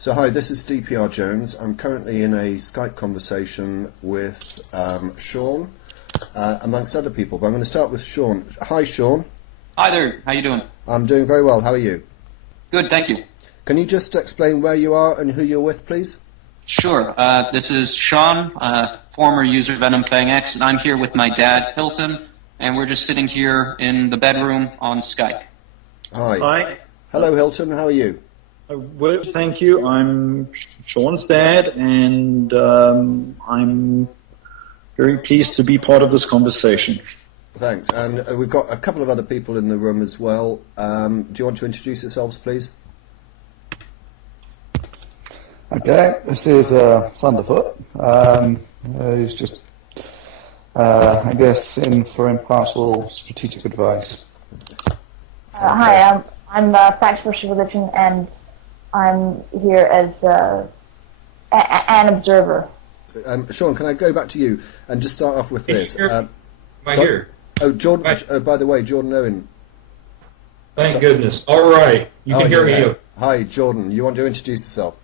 So hi, this is dprjones. I'm currently in a Skype conversation with Shawn, amongst other people, but I'm going to start with Shawn. Hi Shawn. Hi there, how you doing? I'm doing very well, how are you? Good, thank you. Can you just explain where you are and who you're with, please? Sure, this is Shawn, former user of VenomFangX, and I'm here with my dad, Hilton, and we're just sitting here in the bedroom on Skype. Hi. Hi. Hello Hilton, how are you? Well, thank you. I'm Shawn's dad, and I'm very pleased to be part of this conversation. Thanks. And we've got a couple of other people in the room as well. Do you want to introduce yourselves, please? Okay, this is Thunderfoot. He's just, I guess, in for impartial strategic advice. Hi, I'm Facts vs. Religion, and I'm here as an observer. Shawn, can I go back to you and just start off with this? Am I here? Oh, Jordan. By the way, Jordan Owen. Thank goodness. All right, you can hear me. Hi, Jordan. You want to introduce yourself?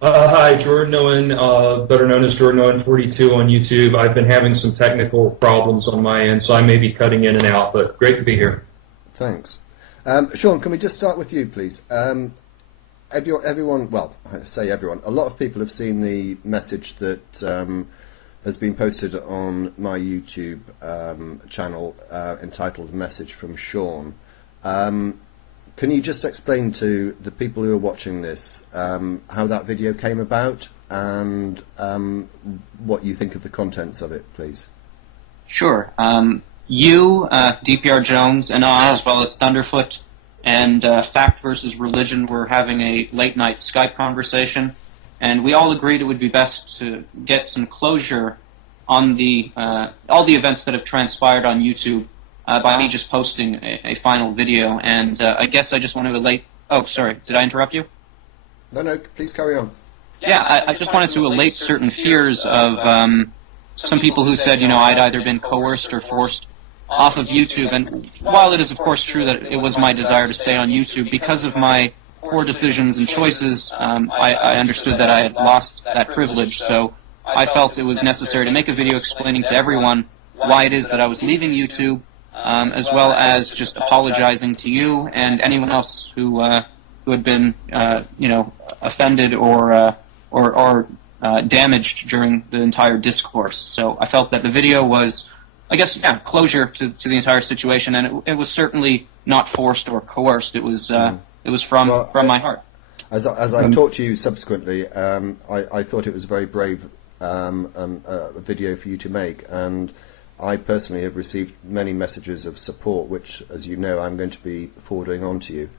Hi, Jordan Owen, better known as Jordan Owen 42 on YouTube. I've been having some technical problems on my end, so I may be cutting in and out, but great to be here. Thanks. Shawn, can we just start with you, please? Everyone, well, I say everyone, a lot of people have seen the message that has been posted on my YouTube channel entitled Message from Shawn. Can you just explain to the people who are watching this how that video came about and what you think of the contents of it, please? Sure. You, dprjones, and I, as well as Thunderfoot, and Fact vs. Religion were having a late-night Skype conversation, and we all agreed it would be best to get some closure on the all the events that have transpired on YouTube by me just posting a final video. And I guess I just want to elate... Oh, sorry, did I interrupt you? No, please carry on. Yeah, I just wanted to allay certain fears of some people who said, I'd either been coerced or forced off of YouTube. And while it is, of course, true that it was my desire to stay on YouTube, because of my poor decisions and choices, I understood that I had lost that privilege. So I felt it was necessary to make a video explaining to everyone why it is that I was leaving YouTube, as well as just apologizing to you and anyone else who had been, offended or damaged during the entire discourse. So I felt that the video was, I guess, closure to the entire situation, and it was certainly not forced or coerced. It was from my heart. As I talked to you subsequently, I thought it was a very brave video for you to make, and I personally have received many messages of support, which, as you know, I'm going to be forwarding on to you.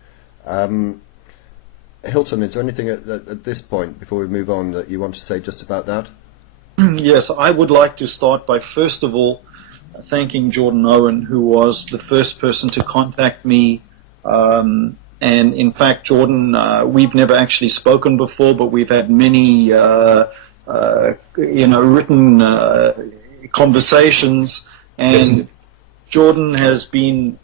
Hilton, is there anything at this point, before we move on, that you want to say just about that? Yes, I would like to start by, first of all, thanking Jordan Owen, who was the first person to contact me. And in fact, Jordan, we've never actually spoken before, but we've had many, written conversations. And Jordan has been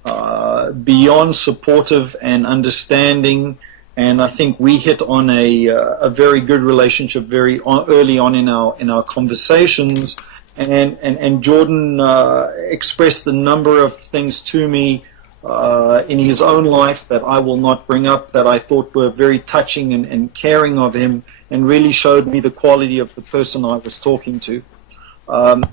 beyond supportive and understanding. And I think we hit on a very good relationship very early on in our conversations. And Jordan expressed a number of things to me in his own life that I will not bring up, that I thought were very touching and caring of him, and really showed me the quality of the person I was talking to, and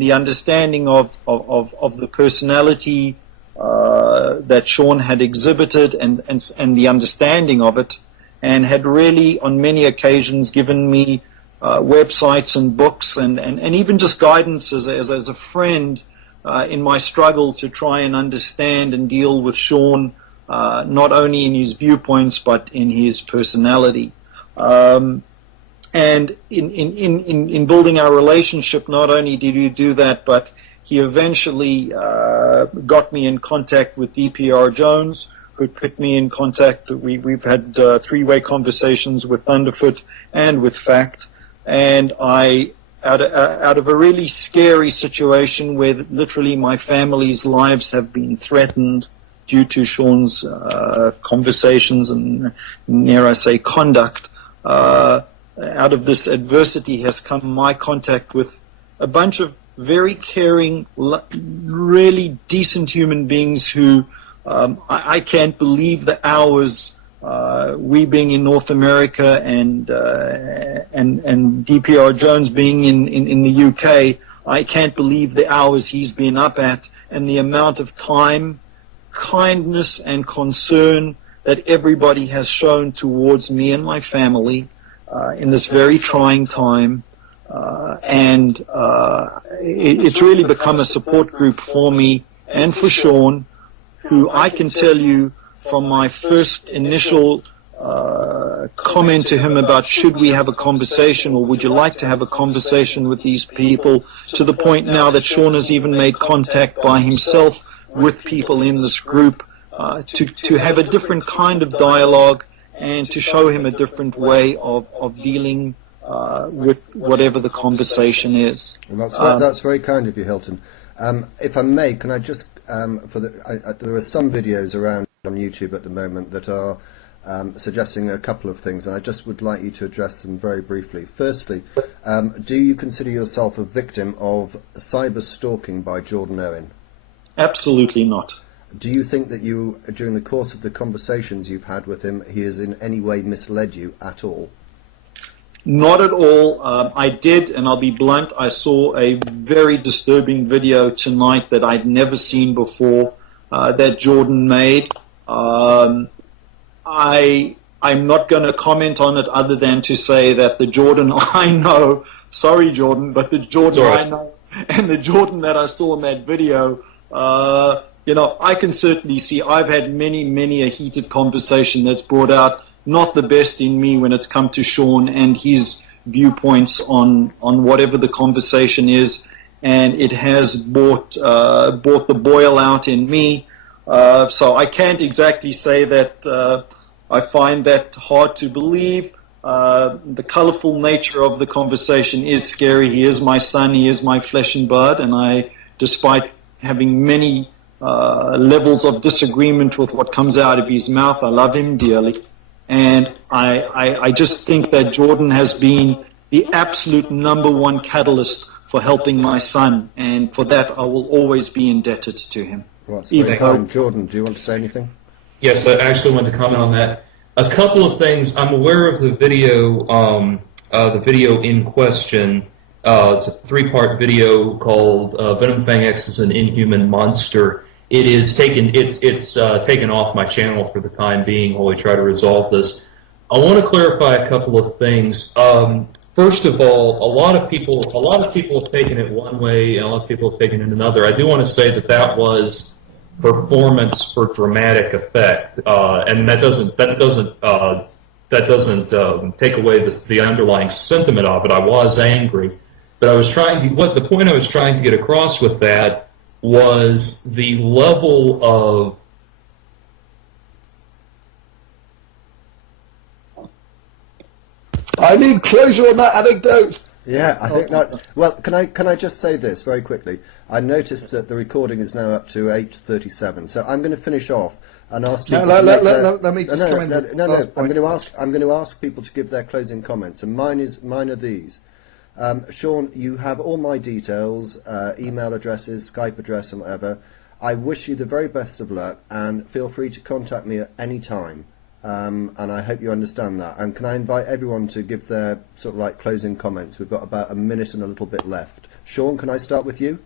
the understanding of the personality that Shawn had exhibited, and the understanding of it, and had really on many occasions given me websites and books and even just guidance as a friend in my struggle to try and understand and deal with Shawn, not only in his viewpoints but in his personality. And in building our relationship, not only did he do that, but he eventually got me in contact with dprjones, who put me in contact. We've had three-way conversations with Thunderfoot and with Fact. And I, out of a really scary situation where literally my family's lives have been threatened, due to Shawn's conversations and, dare I say, conduct, out of this adversity has come my contact with a bunch of very caring, really decent human beings who I can't believe the hours, we being in North America and dprjones being in the UK, I can't believe the hours he's been up at and the amount of time, kindness and concern that everybody has shown towards me and my family in this very trying time. It's really become a support group for me and for Shawn, who I can tell you from my first initial comment to him about should we have a conversation or would you like to have a conversation with these people, to the point now that Shawn has even made contact by himself with people in this group to have a different kind of dialogue and to show him a different way of dealing with whatever the conversation is. Well, that's very kind of you, Hilton. If I may, can I just, there are some videos around on YouTube at the moment that are suggesting a couple of things, and I just would like you to address them very briefly. Firstly, do you consider yourself a victim of cyber stalking by Jordan Owen? Absolutely not. Do you think that you, during the course of the conversations you've had with him, he has in any way misled you at all? Not at all. I did, and I'll be blunt, I saw a very disturbing video tonight that I'd never seen before that Jordan made. I'm not going to comment on it other than to say that the Jordan I know, sorry Jordan, but the Jordan I know and the Jordan that I saw in that video, I can certainly see I've had many a heated conversation that's brought out not the best in me when it's come to Shawn and his viewpoints on whatever the conversation is, and it has brought the boil out in me. So I can't exactly say that I find that hard to believe. The colorful nature of the conversation is scary. He is my son, he is my flesh and blood, and I, despite having many levels of disagreement with what comes out of his mouth, I love him dearly. And I just think that Jordan has been the absolute #1 catalyst for helping my son, and for that I will always be indebted to him. Right, Jordan, do you want to say anything? Yes, I actually want to comment on that. A couple of things. I'm aware of the video in question. It's a 3-part video called Venom Fang X is an Inhuman Monster. It is taken. It's taken off my channel for the time being while we try to resolve this. I want to clarify a couple of things. First of all, a lot of people have taken it one way, and a lot of people have taken it another. I do want to say that was performance for dramatic effect, and that doesn't take away the underlying sentiment of it. I was angry, but the point I was trying to get across with that was the level of I need closure on that anecdote. Yeah, I think that. Well, can I just say this very quickly? I noticed that the recording is now up to 8:37, so I'm going to finish off and ask people. Let me just come in. I'm going to ask people to give their closing comments, and mine are these. Shawn, you have all my details, email addresses, Skype address, and whatever. I wish you the very best of luck, and feel free to contact me at any time. And I hope you understand that. And can I invite everyone to give their sort of like closing comments? We've got about a minute and a little bit left. Shawn, can I start with you?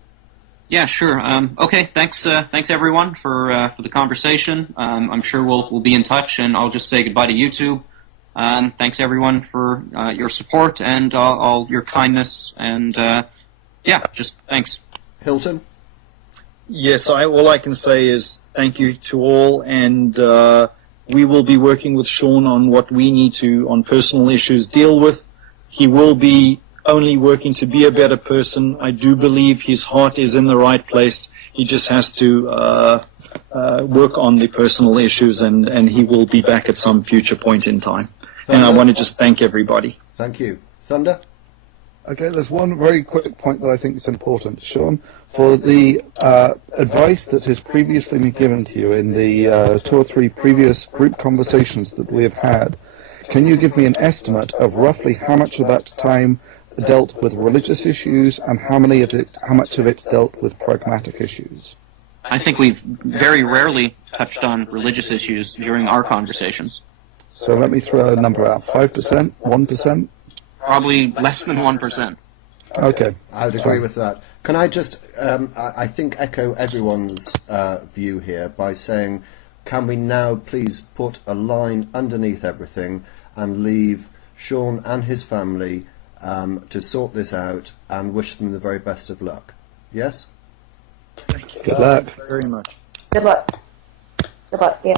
Yeah, sure. Okay, thanks everyone for the conversation. I'm sure we'll be in touch, and I'll just say goodbye to YouTube. Thanks everyone for your support and all your kindness, and just thanks. Hilton? Yes, all I can say is thank you to all, and we will be working with Shawn on what we need to, on personal issues, deal with. He will be only working to be a better person. I do believe his heart is in the right place. He just has to work on the personal issues, and he will be back at some future point in time. Thunder? And I want to just thank everybody. Thank you. Thunder? Okay, there's one very quick point that I think is important. Shawn, for the advice that has previously been given to you in the 2 or 3 previous group conversations that we have had, can you give me an estimate of roughly how much of that time dealt with religious issues and how much of it dealt with pragmatic issues? I think we've very rarely touched on religious issues during our conversations. So let me throw a number out. 5%? 1%? Probably less than 1%. Okay. I would agree with that. Can I just, I think, echo everyone's view here by saying, can we now please put a line underneath everything and leave Shawn and his family to sort this out and wish them the very best of luck? Yes? Good luck. Thank you very much. Good luck. Good luck, yeah.